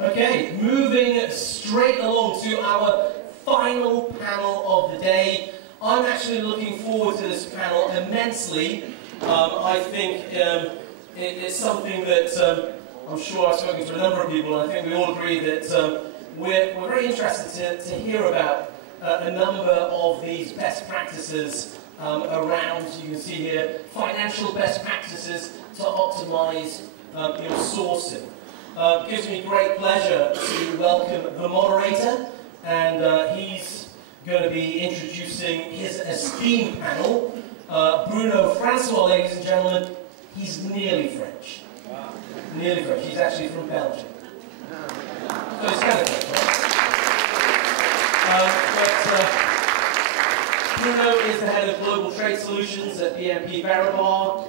Okay, moving straight along to our final panel of the day. I'm actually looking forward to this panel immensely. I think it's something that I'm sure I've spoken to a number of people, and I think we all agree that we're very interested to hear about a number of these best practices around, you can see here, financial best practices to optimize sourcing. It gives me great pleasure to welcome the moderator, and he's going to be introducing his esteemed panel. Bruno Francois, ladies and gentlemen. He's nearly French. Wow. Nearly French. He's actually from Belgium. So he's kind of French, right? Bruno is the head of Global Trade Solutions at BNP Paribas.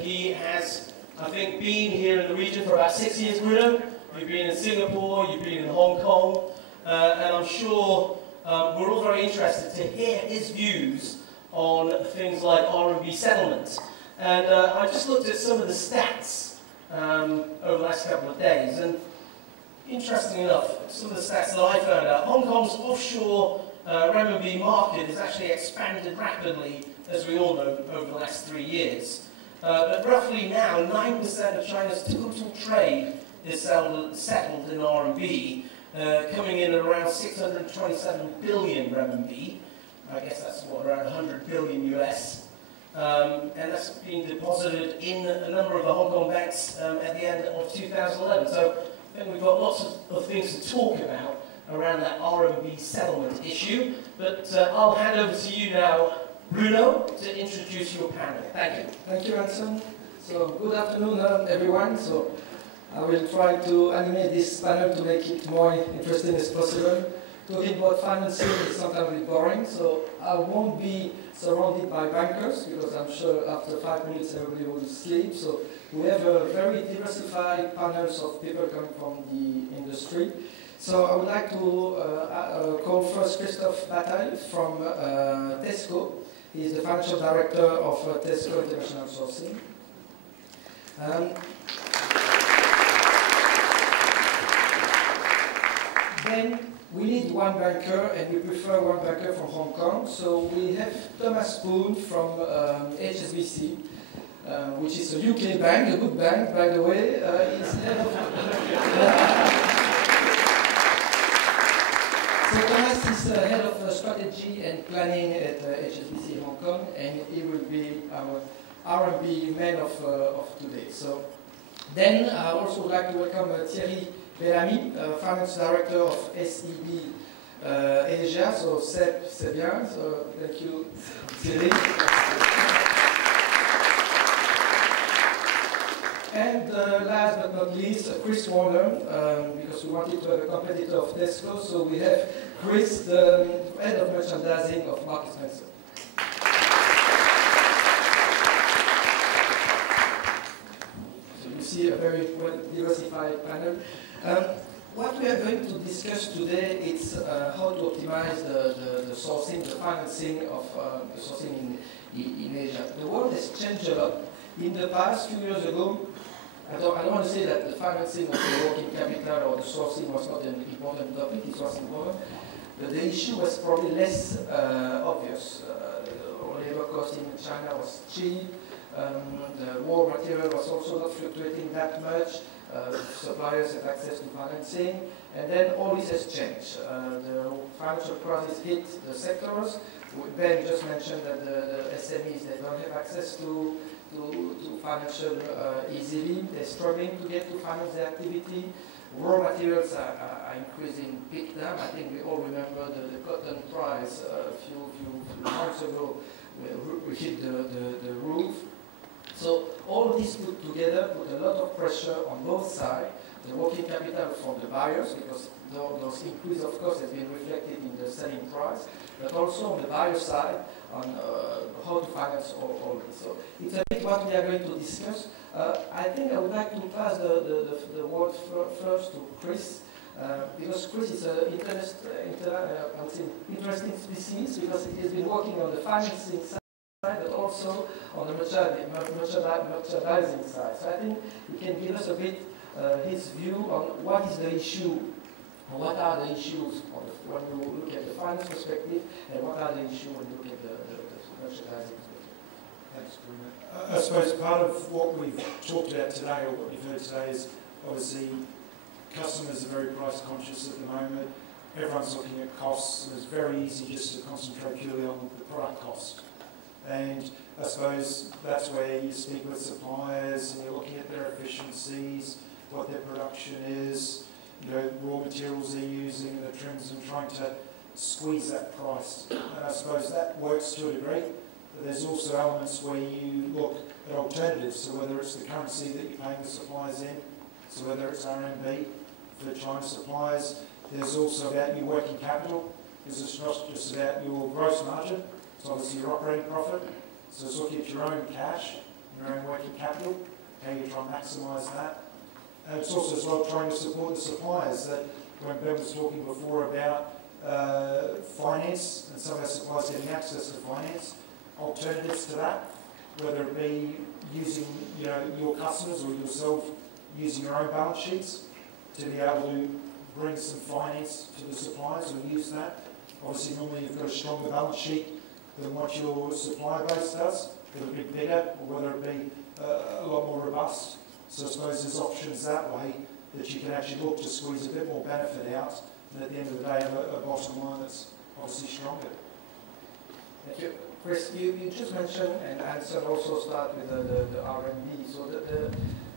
He has, I think, been here in the region for about 6 years, Bruno. You've been in Singapore, you've been in Hong Kong, and I'm sure we're all very interested to hear his views on things like RMB settlements. And I just looked at some of the stats over the last couple of days, and interestingly enough, some of the stats that I found out, Hong Kong's offshore renminbi market has actually expanded rapidly, as we all know, over the last 3 years. But roughly now, 9% of China's total trade is settled in RMB, coming in at around 627 billion renminbi. I guess that's what, around 100 billion US. And that's been deposited in a number of the Hong Kong banks at the end of 2011. So I think we've got lots of things to talk about around that RMB settlement issue. But I'll hand over to you now, Bruno, to introduce your panel. Thank you. Thank you, Anson. So good afternoon, everyone. So I will try to animate this panel to make it more interesting as possible. Talking about financing is sometimes a bit boring, so I won't be surrounded by bankers, because I'm sure after 5 minutes everybody will sleep. So we have a very diversified panels of people coming from the industry. So I would like to call first Christophe Bataille from Tesco. He's the financial director of Tesco International Sourcing. Then we need one banker, and we prefer one banker from Hong Kong. So we have Poon from HSBC, which is a UK bank, a good bank, by the way. He's head of so Thomas is head of strategy and planning at HSBC Hong Kong, and he will be our R&B man of today. So then I also would like to welcome Thierry Bellamy, finance director of SEB Asia. So c'est bien. So thank you, Thierry. And last but not least, Chris Warner, because we wanted to have a competitor of Tesco, so we have Chris, the head of merchandising of Marks & Spencer. So you see a very well diversified panel. What we are going to discuss today is how to optimize the sourcing, the financing of the sourcing in Asia. The world has changed a lot. In the past few years ago, I don't want to say that the financing of the working capital or the sourcing was not an important topic, it was important, but the issue was probably less obvious. Labor cost in China was cheap, the raw material was also not fluctuating that much, suppliers had access to financing, and then all this has changed. The financial crisis hit the sectors. Ben just mentioned that the SMEs, they don't have access to financial easily. They're struggling to get to finance their activity. Raw materials are increasing big time. I think we all remember the cotton price a few months ago. We hit the roof. So all this put together put a lot of pressure on both sides. The working capital from the buyers, because those increase of cost has been reflected in the selling price, but also on the buyer side on how to finance all this. So it's a bit what we are going to discuss. I think I would like to pass the word first to Chris, because Chris is an interesting species, because he has been working on the financing side, but also on the merchandising side. So I think he can give us a bit his view on what is the issue, what are the issues when you look at the finance perspective, and what are the issues when you look at the merchandising perspective. Thanks, Bruno. I suppose part of what we've talked about today, or what you've heard today, is obviously customers are very price conscious at the moment. Everyone's looking at costs, and it's very easy just to concentrate purely on the product cost. And I suppose that's where you speak with suppliers and you're looking at their efficiencies, what their production is, you know, raw materials they're using and the trims, and trying to squeeze that price. And I suppose that works to a degree, but there's also elements where you look at alternatives, so whether it's the currency that you're paying the suppliers in, so whether it's RMB for China suppliers. There's also about your working capital, because it's not just about your gross margin, it's obviously your operating profit. So it's looking at your own cash, your own working capital, how you try and maximise that. And it's also as well trying to support the suppliers. That when Ben was talking before about finance and some of our suppliers getting access to finance, alternatives to that, whether it be using your customers or yourself using your own balance sheets to be able to bring some finance to the suppliers or use that. Obviously, normally you've got a stronger balance sheet than what your supplier base does, whether it be bigger or whether it be a lot more robust. So I suppose there's options that way that you can actually look to squeeze a bit more benefit out, and at the end of the day have a bottom line that's obviously stronger. Thank you. Chris, you just mentioned, and Anson also start with the RMB, so the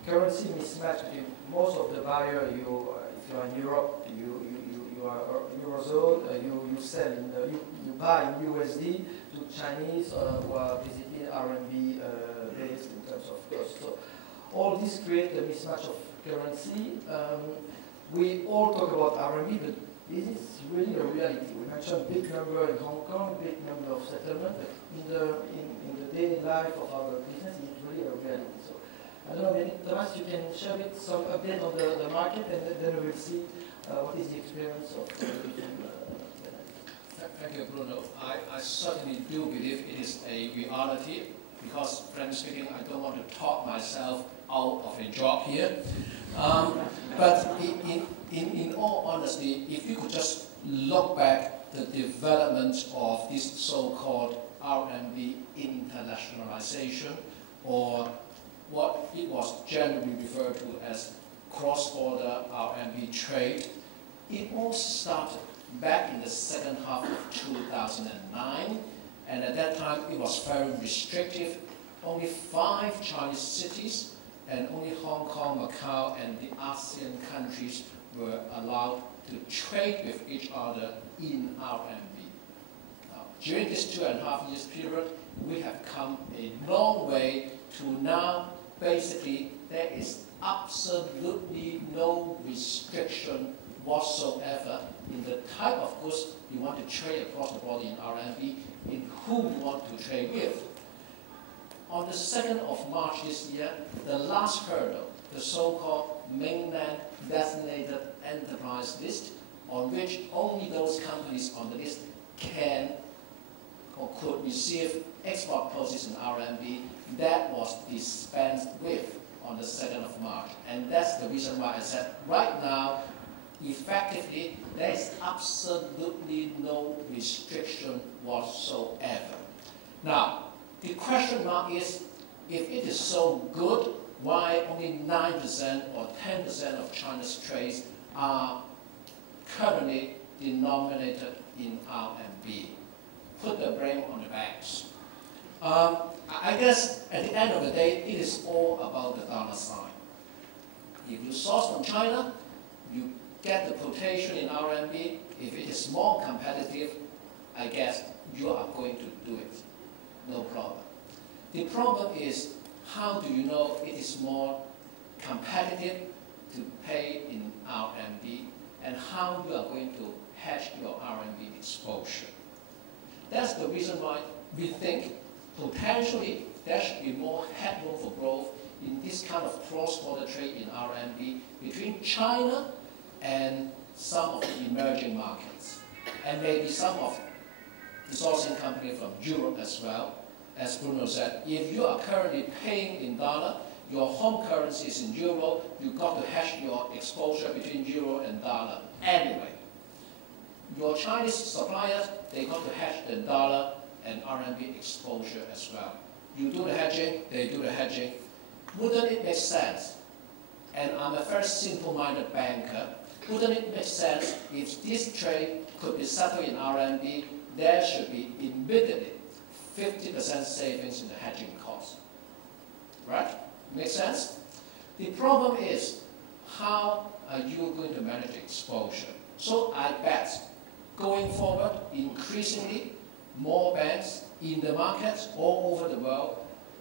currency mismatch between most of the buyer, if you are in Europe, you are Eurozone, you sell in you buy in USD to Chinese who are basically RMB based in terms of cost. So all this creates a mismatch of currency. We all talk about RMB, but this is really a reality. We mentioned big number in Hong Kong, big number of settlement, but in the daily life of our business, it's really a reality. So I don't know, maybe Thomas, you can share with some update on the market, and then we will see what is the experience of Thank you, Bruno. I certainly do believe it is a reality, because, frankly speaking, I don't want to talk myself out of a job here. But in all honesty, if you could just look back the development of this so-called RMB internationalization, or what it was generally referred to as cross-border RMB trade, it all started back in the second half of 2009, and at that time it was very restrictive. Only 5 Chinese cities and only Hong Kong, Macau, and the ASEAN countries were allowed to trade with each other in RMB. Now, during this 2.5 years period, we have come a long way to now basically there is absolutely no restriction whatsoever in the type of goods you want to trade across the border in RMB, in who you want to trade with. On the 2nd of March this year, the last hurdle, the so-called mainland designated enterprise list, on which only those companies on the list can or could receive export proceeds in RMB, that was dispensed with on the 2nd of March. And that's the reason why I said right now, effectively, there is absolutely no restriction whatsoever. Now, the question mark is, if it is so good, why only 9% or 10% of China's trades are currently denominated in RMB? Put the blame on the banks. I guess at the end of the day, it is all about the dollar sign. If you source from China, you get the quotation in RMB. If it is more competitive, I guess you are going to do it. No problem. The problem is, how do you know it is more competitive to pay in RMB, and how you are going to hedge your RMB exposure? That's the reason why we think potentially there should be more headroom for growth in this kind of cross-border trade in RMB between China and some of the emerging markets, and maybe some of the sourcing company from Europe as well. As Bruno said, if you are currently paying in dollar, your home currency is in euro, you've got to hedge your exposure between euro and dollar anyway. Your Chinese suppliers, they got to hedge the dollar and RMB exposure as well. You do the hedging, they do the hedging. Wouldn't it make sense? And I'm a very simple-minded banker. Wouldn't it make sense if this trade could be settled in RMB, there should be immediately 50% savings in the hedging cost? Right? Make sense? The problem is, how are you going to manage exposure? So I bet, going forward, increasingly, more banks in the markets all over the world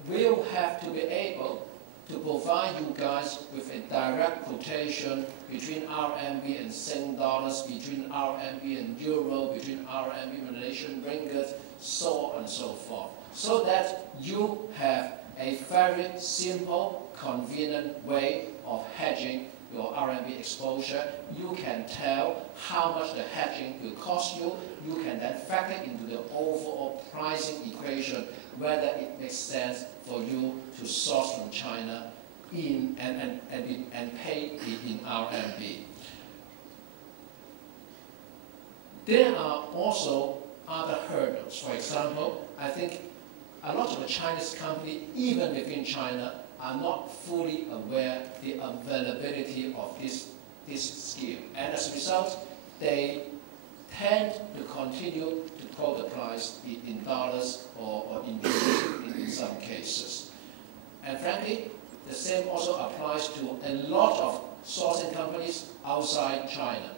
will have to be able to provide you guys with a direct quotation between RMB and Sing dollars, between RMB and Euro, between RMB and Malaysian ringgit, so on and so forth. So that you have a very simple, convenient way of hedging your RMB exposure. You can tell how much the hedging will cost you. You can then factor into the overall pricing equation whether it makes sense for you to source from China and pay it in RMB. There are also other hurdles. For example, I think a lot of the Chinese companies, even within China, are not fully aware the availability of this skill. And as a result, they tend to continue to quote the price in dollars or in euros in some cases. And frankly, the same also applies to a lot of sourcing companies outside China.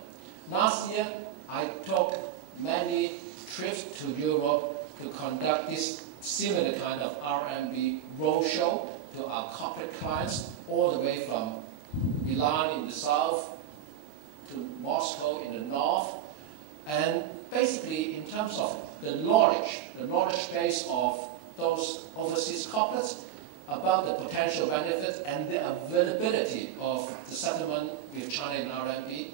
Last year, I took many trips to Europe to conduct this similar kind of RMB roadshow to our corporate clients, all the way from Milan in the south to Moscow in the north. And basically, in terms of the knowledge base of those overseas corporates about the potential benefits and the availability of the settlement with China in RMB,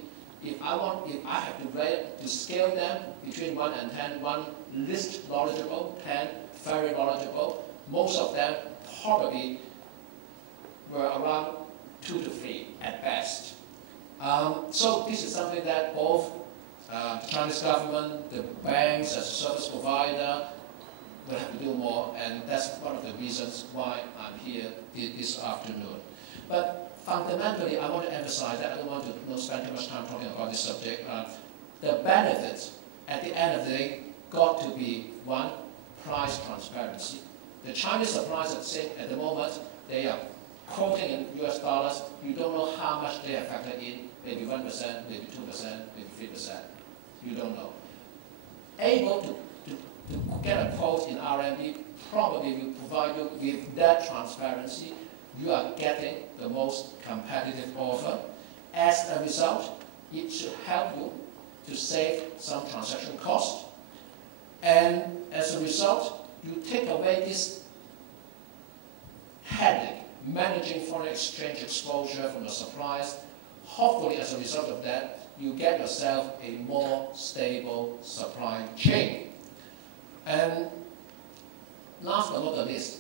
if I have to scale them between 1 and 10, 1 least knowledgeable, 10 very knowledgeable, most of them probably were around 2 to 3 at best. So this is something that both the Chinese government, the banks as a service provider will have to do more, and that's one of the reasons why I'm here this afternoon. But fundamentally, I want to emphasize that I don't want to spend too much time talking about this subject. The benefits at the end of the day got to be, one, price transparency. The Chinese suppliers at the moment, they are quoting in US dollars. You don't know how much they have factored in, maybe 1%, maybe 2%, maybe 3%. You don't know. Able to get a quote in RMB probably will provide you with that transparency. You are getting the most competitive offer. As a result, it should help you to save some transaction costs. And as a result, you take away this headache managing foreign exchange exposure from the suppliers. Hopefully, as a result of that, you get yourself a more stable supply chain. And last but not the least,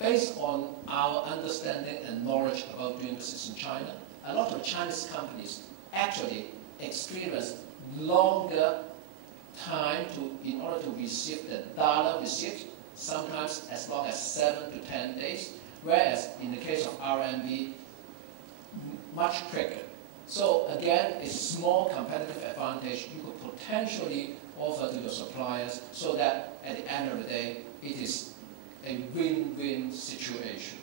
based on our understanding and knowledge about doing business in China, a lot of Chinese companies actually experience longer time in order to receive the dollar receipt, sometimes as long as 7 to 10 days, whereas in the case of RMB, much quicker. So again, a small competitive advantage you could potentially offer to your suppliers so that at the end of the day, it is a win-win situation.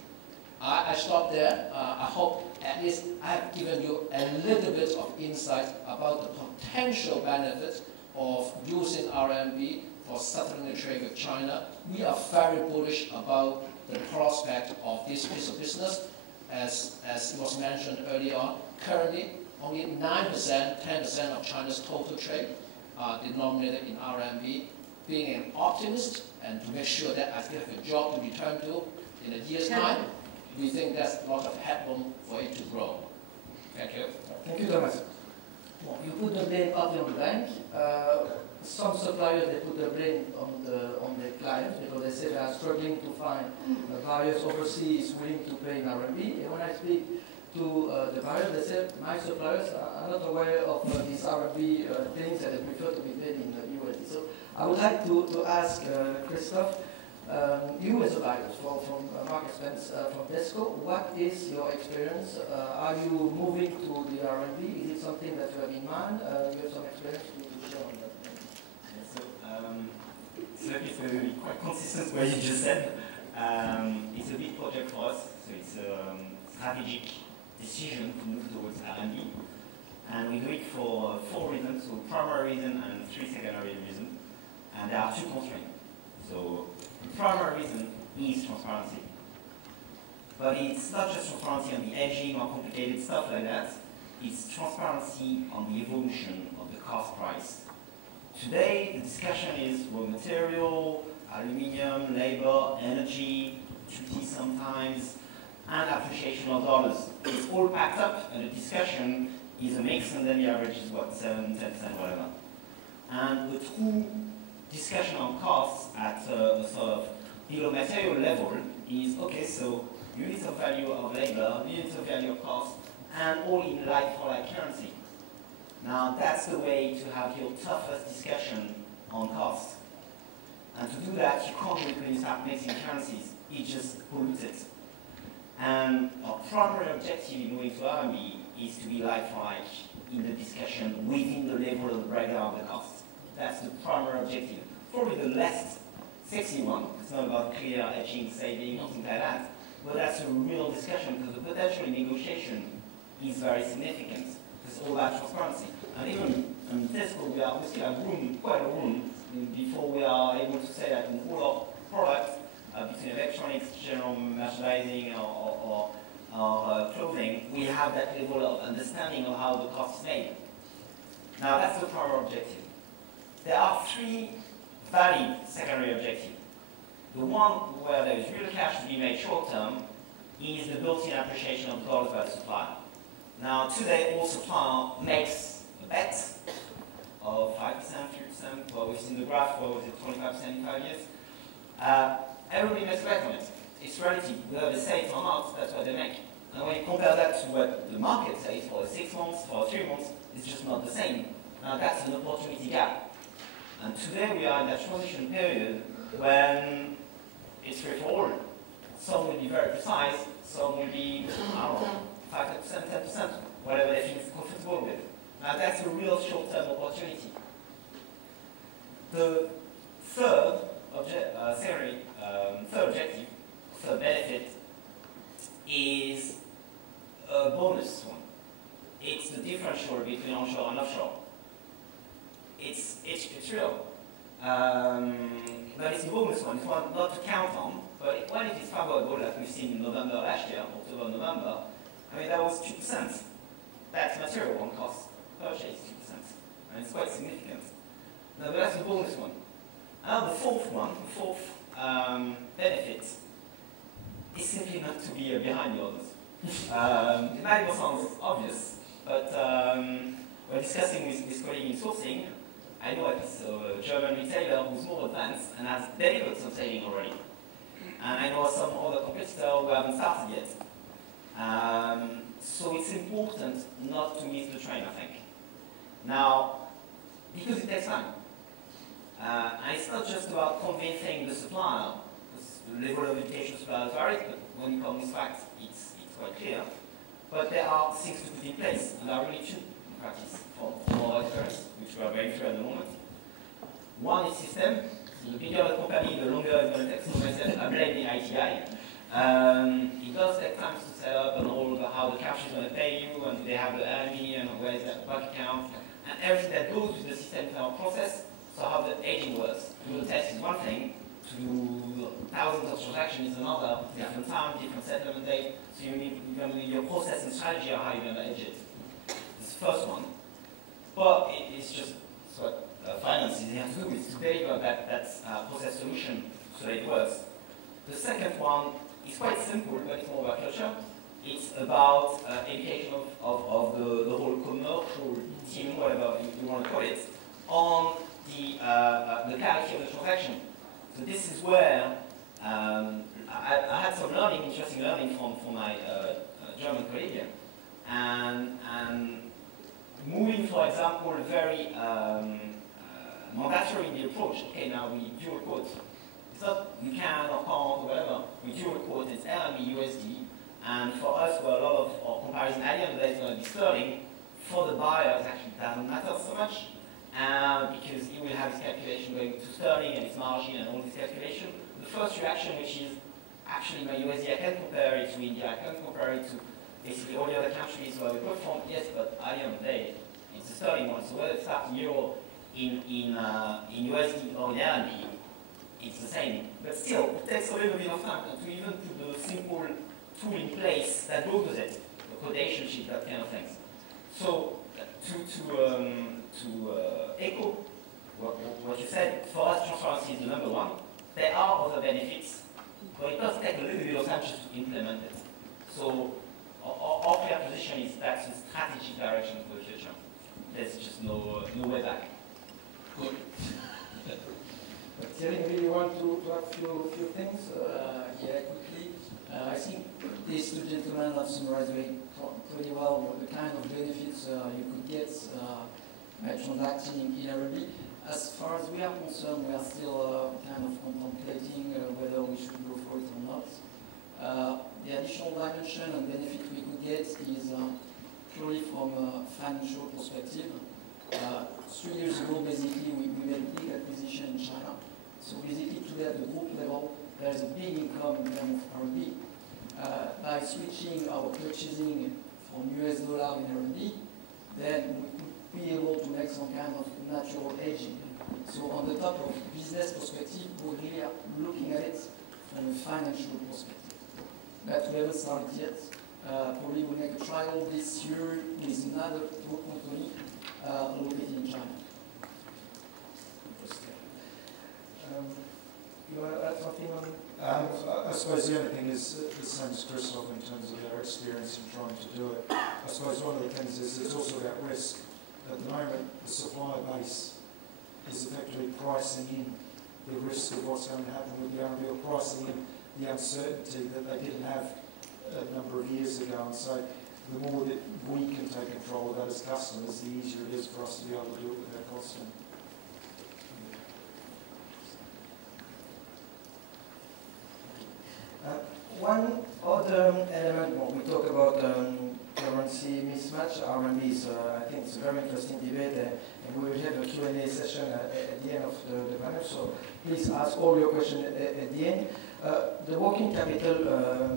I stop there. I hope at least I have given you a little bit of insight about the potential benefits of using RMB for settling the trade with China. We are very bullish about the prospect of this piece of business. As it was mentioned earlier on, currently only 9%, 10% of China's total trade are denominated in RMB. Being an optimist and to make sure that I still have a job to return to in a year's time, we think there's a lot of headroom for it to grow. Thank you. Thank you, Thomas. Bon, you put the blame partly on the bank. some suppliers, they put the blame on the clients because they say they are struggling to find buyers overseas willing to pay in RMB. And when I speak to the buyers, they say my suppliers are not aware of these RMB things and they prefer to be paid in USD. So I would like to ask Christophe, you as a buyer from Market Spence from Tesco, what is your experience? Are you moving to the RMB? Is it something that you have in mind? You have some experience to share on that? So it's going to be quite consistent with what you just said. It's a big project for us, so it's a strategic decision to move towards R&D. And we do it for 4 reasons, so primary reason and 3 secondary reasons. And there are 2 constraints. So the primary reason is transparency. But it's not just transparency on the hedging or complicated stuff like that, it's transparency on the evolution of the cost price. Today, the discussion is raw material, aluminium, labor, energy, duty sometimes, and appreciation of dollars. It's all packed up, and the discussion is a mix, and then the average is what, 7, 10%, whatever. And the true discussion on costs at a sort of below material level is, okay, so units of value of labor, units of value of cost, and all in like-for-like currency. Now, that's the way to have your toughest discussion on cost. And to do that, you can't do it when you start mixing currencies. It just pollutes it. And our primary objective in moving to RMB is to be like-for-like in the discussion within the level of the breakdown of the cost. That's the primary objective. Probably the less sexy one. It's not about clear hedging, saving, or something like that. But that's a real discussion because the potential in negotiation is very significant. It's all about transparency. And even in Tesco, we still have room, quite a room, before we are able to say that in all our products, between electronics, general merchandising, or clothing, we have that level of understanding of how the cost is made. Now, that's the primary objective. There are 3 valid secondary objectives. The one where there is real cash to be made short term is the built-in appreciation of dollars by the supplier. Now, today, all supplier makes a bet of 5%, 3%, well, we've seen the graph, what was it, 25% in 5 years. Everybody makes a bet on it. It's reality. Whether they say it or not, that's what they make. And when you compare that to what the market says for 6 months, for 3 months, it's just not the same. Now, that's an opportunity gap. And today, we are in that transition period when it's free for all. Some will be very precise, some will be, I don't know, 5%, 10%, whatever they feel comfortable with. Now that's a real short-term opportunity. The third objective, third benefit, is a bonus one. It's the differential between onshore and offshore. It's real. But it's a bonus one. It's one not to count on, but when it is favorable, like we've seen in November last year, October, November, I mean, that was 2%. That's material on cost. Purchase 2%. And it's quite significant. Now, but that's the bonus one. Now, the fourth one, the fourth benefit, is simply not to be behind the others. It might sound obvious, but we're discussing with colleagues in sourcing. I know it's a German retailer who's more advanced and has delivered some saving already. And I know some other competitors who haven't started yet. So it's important not to miss the train, I think. Now, because it takes time. And it's not just about convincing the supplier, because the level of education suppliers varies, but when you come with facts, it's quite clear. But there are things to put in place, and there are really 2 in practice for our experience, which we are going through at the moment. One is system. So the bigger the company, the longer it's going to take. So I blame the ITI. It does take time to set up and all how the capture is going to pay you, and they have the enemy, and where is that bank account, and everything that goes with the system in our process. So how the aging works. To do the test is one thing, to do thousands of transactions is another, different time, different settlement date. So you need your process and strategy of how you're going to edge it. It's the first one. But it's just what finance is here to do, is to deliver that process solution so that it works. The second one is quite simple, but it's more about culture. It's about education of the whole commercial team, whatever you want to call it, on the So this is where I had some learning, interesting learning from my German colleague, and moving, for example, very mandatory in the approach. Okay, now we dual quote. It's not you can or can't or whatever. We dual quote. It's RMB USD, and for us, where a lot of our comparison at the end of the day is going to be sterling. For the buyer, it actually doesn't matter so much because he will have his calculation going to sterling and his margin and all this calculation. The first reaction, which is actually my USD, I can compare it to India, I can compare it to basically all the other countries where we put from, yes, but at the end of the day, it's a sterling one. So whether it's in euro, in USD or in RMB, it's the same. But still, it takes a little bit of time to even put the simple tool in place that goes with it, the quotation sheet, that kind of things. So to echo what you said, for us transparency is the number one. There are other benefits, but it does take a little bit of time just to implement it. So our clear position is that's the strategic direction for the future. There's just no way back. Good. Thierry, maybe you want to add a few things? Yeah, quickly. I think these two gentlemen have summarized pretty well the kind of benefits you could get by transacting in RMB. As far as we are concerned, we are still kind of contemplating whether we should go for it or not. The additional dimension and benefit we could get is purely from a financial perspective. 3 years ago, basically, we made a big acquisition in China. So basically, today at the group level, there's a big income in terms of RMB. By switching our purchasing from US dollar in RMB, then we could be able to make some kind of natural hedging. So on the top of business perspective, we're really looking at it from a financial perspective. But we haven't started yet. Probably we'll make a trial this year with another group company located in China. You want to add something on? I suppose the only thing is the same as Christophe in terms of our experience in trying to do it. I suppose one of the things is it's also about risk. At the moment, the supplier base is effectively pricing in the risk of what's going to happen with the RMB, or pricing in the uncertainty that they didn't have a number of years ago. And so the more that we can take control of that as customers, the easier it is for us to be able to do it with our costs. One other element when we talk about currency mismatch, RMB is, I think it's a very interesting debate, and we will have a Q&A session at the end of the panel, so please ask all your questions at the end. The working capital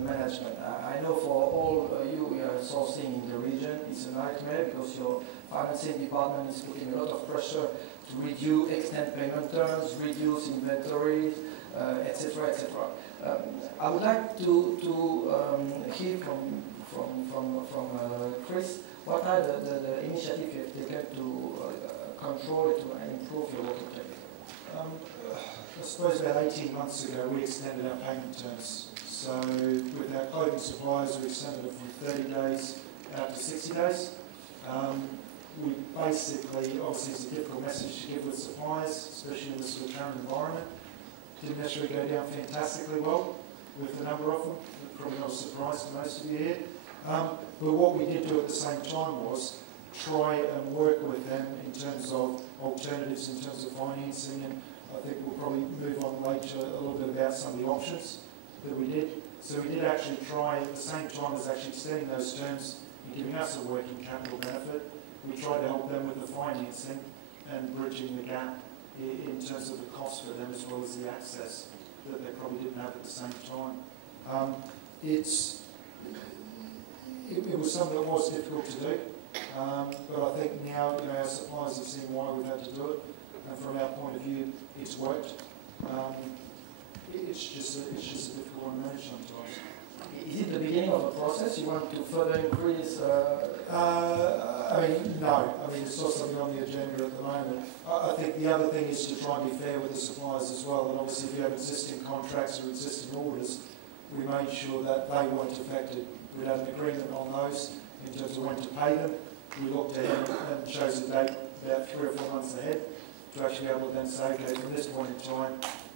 management, I know for all you sourcing in the region, it's a nightmare because your financing department is putting a lot of pressure to reduce extend payment terms, reduce inventory, etc., etc. I would like to hear from Chris, what are the initiatives you have taken to control it and improve your working capital? I suppose about 18 months ago we extended our payment terms. So with our clothing suppliers we extended it from 30 days out to 60 days. We basically, obviously it's a difficult message to give with suppliers, especially in this sort of current environment. Didn't necessarily go down fantastically well with the number of them. Probably not a surprise to most of you here. But what we did do at the same time was try and work with them in terms of alternatives, in terms of financing, and I think we'll probably move on later a little bit about some of the options that we did. So we did actually try, at the same time as actually extending those terms and giving us a working capital benefit, we tried to help them with the financing and bridging the gap in terms of the cost for them as well as the access that they probably didn't have at the same time. It was something that was difficult to do, but I think now our suppliers have seen why we've had to do it, and from our point of view, it's worked. It's just a difficult one to manage sometimes. Is it the beginning of a process? You want to further increase? I mean, no. I mean, it's not something on the agenda at the moment. I think the other thing is to try and be fair with the suppliers as well. And obviously, if you have existing contracts or existing orders, we made sure that they weren't affected. We had an agreement on those in terms of when to pay them. We looked ahead and chose a date about 3 or 4 months ahead to actually be able to then say, okay, from this point in time,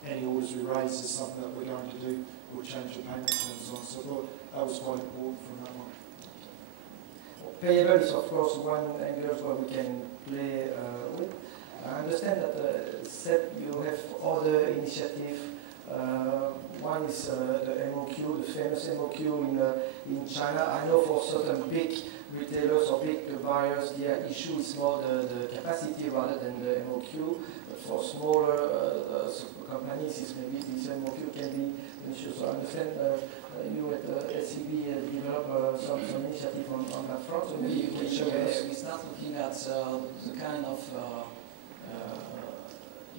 any orders we raise is something that we're going to do. We'll change the payment terms on. So I thought that was quite important from that one. Payable is of course one angle where we can play with. I understand that Seb, you have other initiatives. One is the MOQ, the famous MOQ in China. I know for certain big retailers or big buyers, the issue is more the capacity rather than the MOQ. But for smaller companies, maybe this MOQ can be an issue. So I understand you at SCB develop some initiative on that front. So maybe you can show us. We start looking at the kind of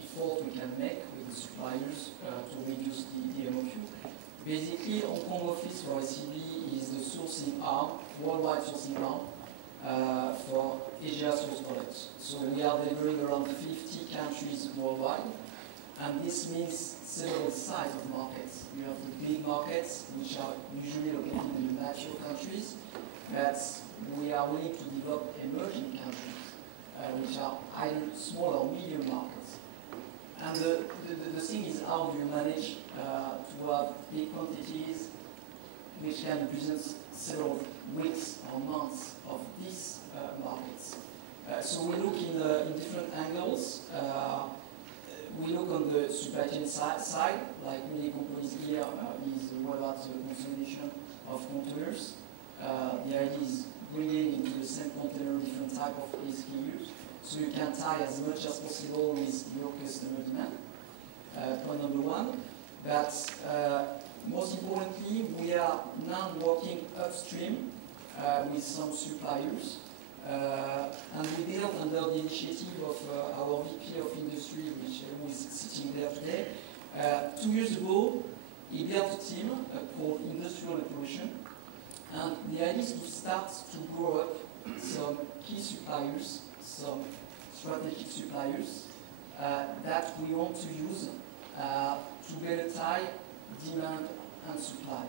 effort we can make with the suppliers to reduce the MOQ. Basically, Hongkong office for SCB is the sourcing arm, worldwide sourcing arm for Asia source products. So we are delivering around 50 countries worldwide, and this means several sizes of markets. We have the big markets, which are usually located in the mature countries, but we are willing to develop emerging countries, which are either small or medium markets. And the thing is, how do you manage to have big quantities which can represent several weeks or months of these markets? So we look in different angles. We look on the supply chain side, like many companies here, is what about the consolidation of containers. The idea is bringing into the same container different type of SKUs, so you can tie as much as possible with your customer demand. Point number one. But most importantly, we are now working upstream with some suppliers. And we built under the initiative of our VP of Industry, who is sitting there today. 2 years ago, he built a team called Industrial Operation. And the idea is to start to grow up some key suppliers, some strategic suppliers that we want to use to better tie demand and supply.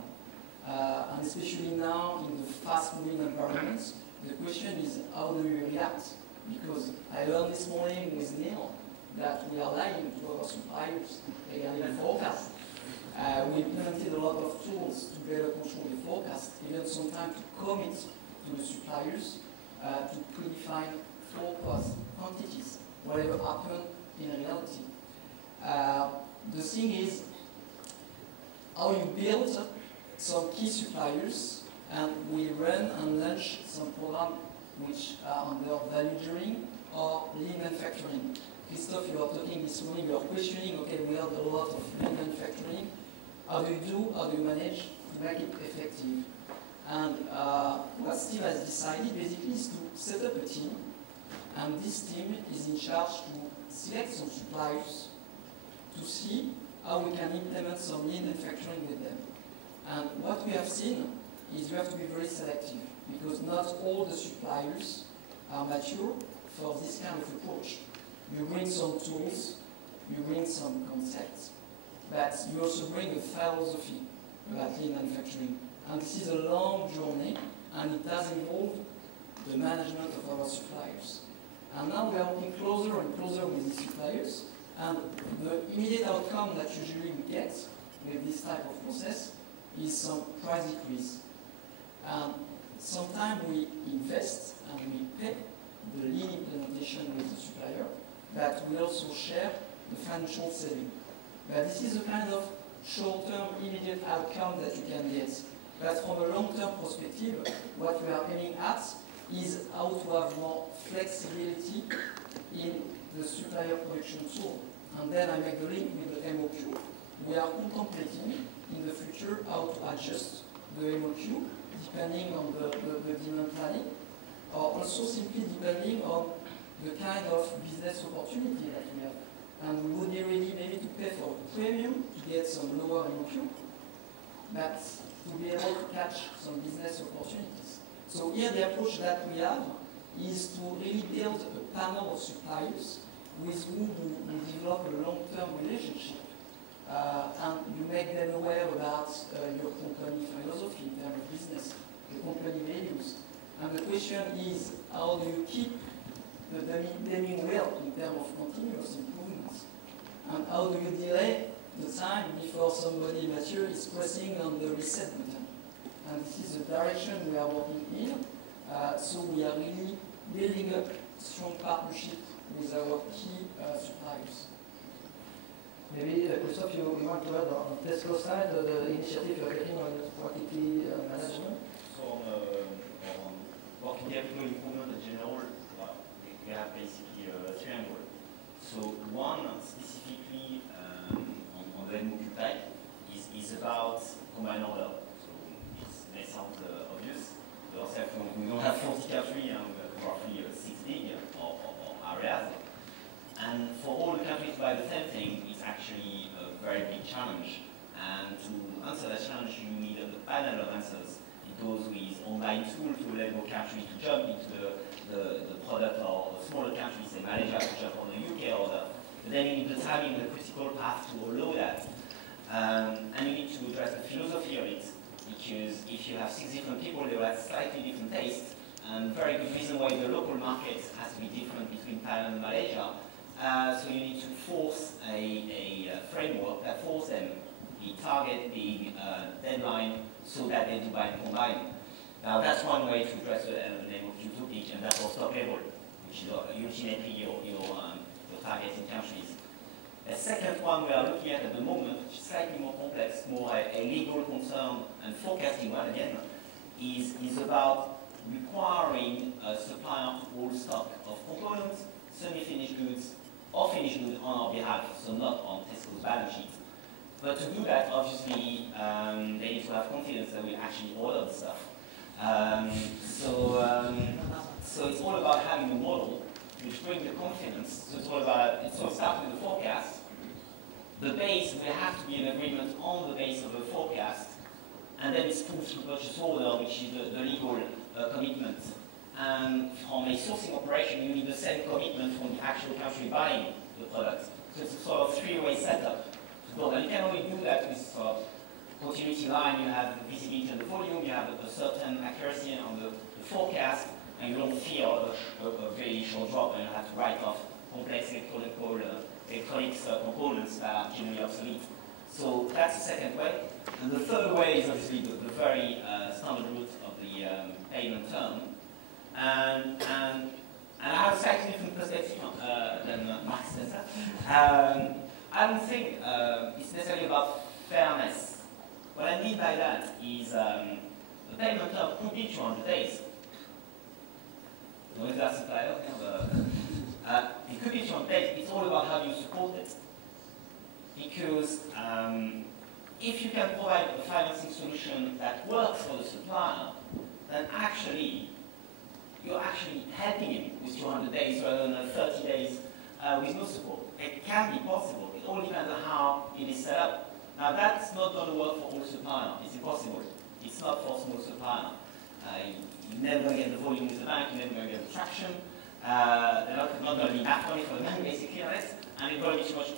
And especially now in the fast-moving environments, the question is, how do you react? Because I learned this morning with Neil that we are lying to our suppliers regarding the forecast. We implemented a lot of tools to better control the forecast, even sometimes to commit to the suppliers to predefine forecast quantities, whatever happened in reality. The thing is, how you build some key suppliers, and we run and launch some programs which are under value engineering or lean manufacturing. Christophe, you are talking this morning, you are questioning, okay, we have a lot of lean manufacturing. How do you manage to make it effective? And what Steve has decided basically is to set up a team, and this team is in charge to select some suppliers to see how we can implement some lean manufacturing with them. And what we have seen is you have to be very selective, because not all the suppliers are mature for this kind of approach. You bring some tools, you bring some concepts, but you also bring a philosophy about lean manufacturing. And this is a long journey, and it does involve the management of our suppliers. And now we are working closer and closer with these suppliers, and the immediate outcome that usually we get with this type of process is some price decrease. Sometimes we invest and we pay the lean implementation with the supplier, but we also share the financial saving. But this is a kind of short-term, immediate outcome that you can get. But from a long-term perspective, what we are aiming at is how to have more flexibility in the supplier production tool. And then I make the link with the MOQ. We are contemplating in the future how to adjust the MOQ depending on the demand planning, or also simply depending on the kind of business opportunity that we have. And we would be ready maybe to pay for a premium to get some lower MOQ, but to be able to catch some business opportunities. So here the approach that we have is to really build a panel of suppliers with whom we develop a long-term relationship. And you make them aware about your company philosophy in terms of business, the company values. And the question is, how do you keep the Bellamy well in terms of continuous improvements? And how do you delay the time before somebody mature is pressing on the reset button. And this is the direction we are working in. So we are really building up strong partnership with our key suppliers. Maybe, Christophe, you want to add on Tesco side, the initiative you're getting on quantity management? So on working capital improvement in general, we have basically a triangle. So one specifically on the MOQ type is about combined order. So it may sound obvious. We don't have 40 countries and we have roughly 6 big or areas. And for all the countries to buy the same thing, it's actually a very big challenge. And to answer that challenge, you need a panel of answers. It goes with online tool to enable countries to jump into the product, or smaller countries, say Malaysia, to jump on the UK order. But then you need the timing and the critical path to allow that. And you need to address the philosophy of it, because if you have 6 different people, they will have slightly different tastes, and very good reason why the local market has to be different between Thailand and Malaysia. So you need to force a framework that forces them, the target, the deadline, so that they do buy and combine. Now that's one way to address the MOQ topic, and that's our stock level, which is ultimately your targeting countries. A second one we are looking at the moment, which is slightly more complex, more a legal concern and forecasting one again, is about requiring a supplier to hold stock of components, semi-finished goods, or finished goods on our behalf, so not on Tesco's balance sheet. But to do that, obviously, they need to have confidence that we actually order the stuff. So it's all about having a model which brings the confidence. So it's all about, it starts with the forecast. The base, we have to be in agreement on the base of the forecast, and then it's moved to purchase order, which is the legal commitment. And from a sourcing operation, you need the same commitment from the actual country buying the product. So it's a sort of three-way setup. And you can only do that with continuity line. You have the visibility on the volume, you have a certain accuracy on the forecast, and you don't fear a very short drop, and you have to write off complex electronics components that are generally obsolete. So that's the second way. And the third way is obviously the very standard route of the payment term. And I have a slightly different perspective than Mark Spencer. I don't think it's necessarily about fairness. What I mean by that is the payment term could be 200 days. No, that's supplier. It could be 200 days. It's all about how you support it. Because if you can provide a financing solution that works for the supplier, then actually you're actually helping him with 200 days rather than 30 days with no support. It can be possible. It all depends on how it is set up. Now that's not going to work for all suppliers. It's impossible. It's not for small supplier. You're never going to get the volume with the bank. You're never going to get the traction. They're not going to be enough money for the bank basically on it, and it's going to be too much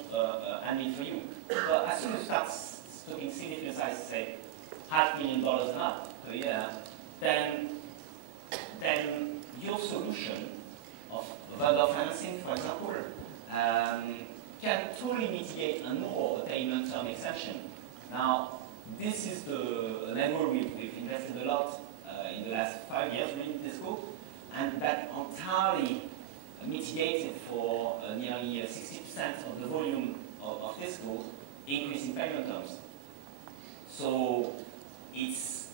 admin for you. But as soon as you start talking significant size, say $500,000 and up per year, then your solution of vendor financing, for example, can totally mitigate and more a payment term extension. Now, this is an angle we've invested a lot in the last 5 years in Tesco, and that entirely mitigated for nearly 60% of the volume of Tesco increase in payment terms. So it's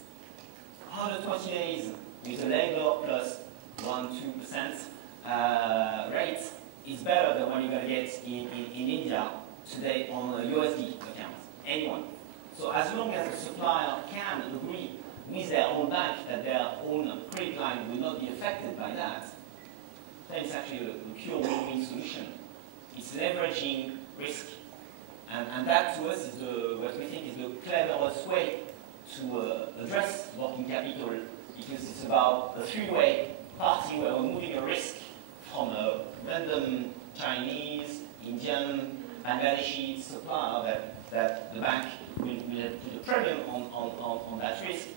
120 days with a labor plus 1–2% rate is better than what you're going to get in India today on a USD account. Anyone. So as long as the supplier can agree with their own bank that their own credit line will not be affected by that, then it's actually a pure win-win solution. It's leveraging risk. And that to us is what we think is the cleverest way to address working capital, because it's about a three-way party where we're moving a risk from a random Chinese, Indian, Bangladeshi supplier that the bank will put a premium on that risk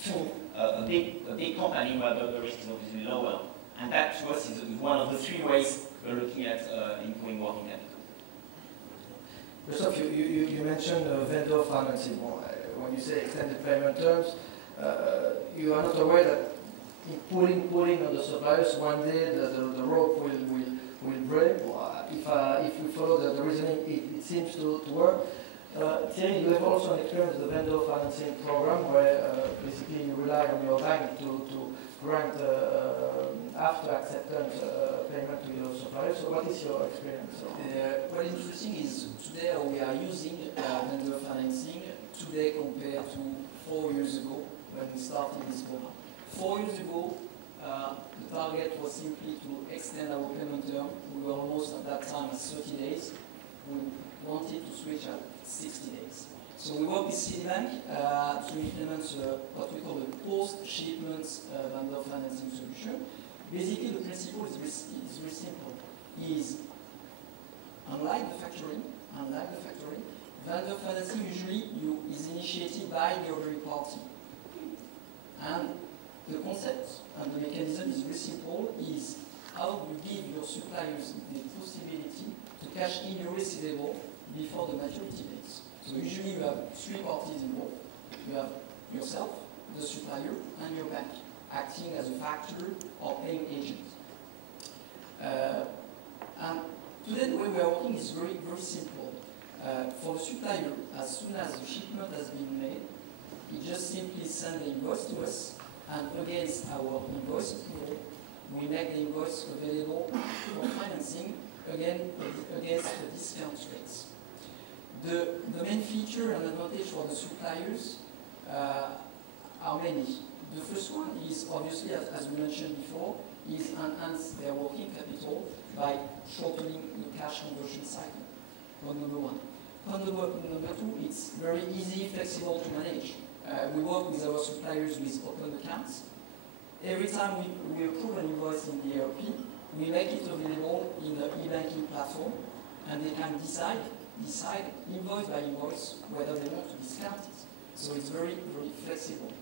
to a big company where the risk is obviously lower. And that to us is one of the three ways we're looking at improving working capital. Christophe, you mentioned vendor financing. When you say extended payment terms, you are not aware that in pulling on the suppliers, one day the rope will break. If we follow the reasoning, it seems to work. Thierry, you have also an experience with the vendor financing program where basically you rely on your bank to grant after acceptance payment to your suppliers. So what is your experience? What is interesting is today we are using vendor financing today compared to 4 years ago when we started this program. 4 years ago, the target was simply to extend our payment term. We were almost at that time at 30 days. We wanted to switch at 60 days. So we work with Citibank to implement what we call a post-shipment vendor financing solution. Basically, the principle is very simple. Unlike the factoring, vendor financing usually is initiated by the ordering party. And the concept and the mechanism is very simple, is how you give your suppliers the possibility to cash in your receivable before the maturity dates. So usually you have 3 parties involved. You have yourself, the supplier, and your bank, acting as a factor or paying agent. And today the way we are working is very, very simple. For the supplier, as soon as the shipment has been made, he just simply sends the invoice to us, and against our invoice approval, we make the invoice available for financing, again, against the discount rates. The main feature and advantage for the suppliers are many. The first one is obviously, as we mentioned before, is enhance their working capital by shortening the cash conversion cycle. Point number one. Point number two, it's very easy, flexible to manage. We work with our suppliers with open accounts. Every time we approve an invoice in the ERP, we make it available in the e-banking platform, and they can decide invoice by invoice whether they want to discount it. So it's very, very flexible.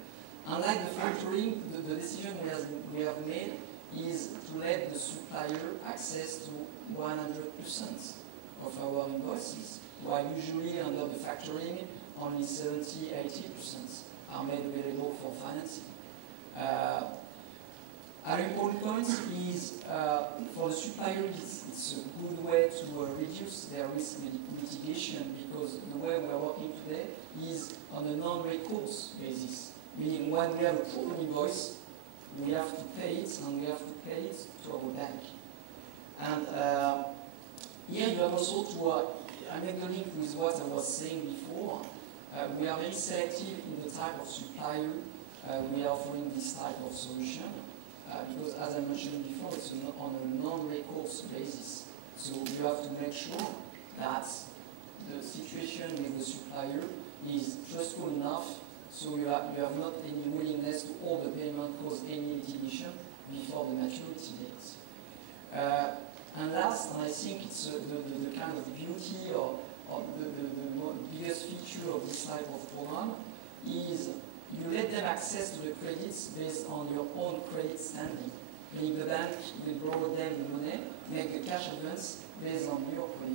Unlike the factoring, the decision we have made is to let the supplier access to 100% of our invoices, while usually under the factoring, only 70–80% are made available for financing. An important point is for the supplier, it's a good way to reduce their risk mitigation, because the way we are working today is on a non-recourse basis, meaning when we have a proven invoice, we have to pay it, and we have to pay it to our bank. And here you have also to, I make the link with what I was saying before. We are very selective in the type of supplier we are offering this type of solution, because as I mentioned before, it's on a non-recourse basis. So you have to make sure that the situation with the supplier is trustful enough, so you have not any willingness to hold the payment, cause any litigation before the maturity date. And last, and I think it's the kind of beauty or the biggest feature of this type of program, is you let them access to the credits based on your own credit standing. Meaning the bank will borrow them the money, make the cash advance based on your credit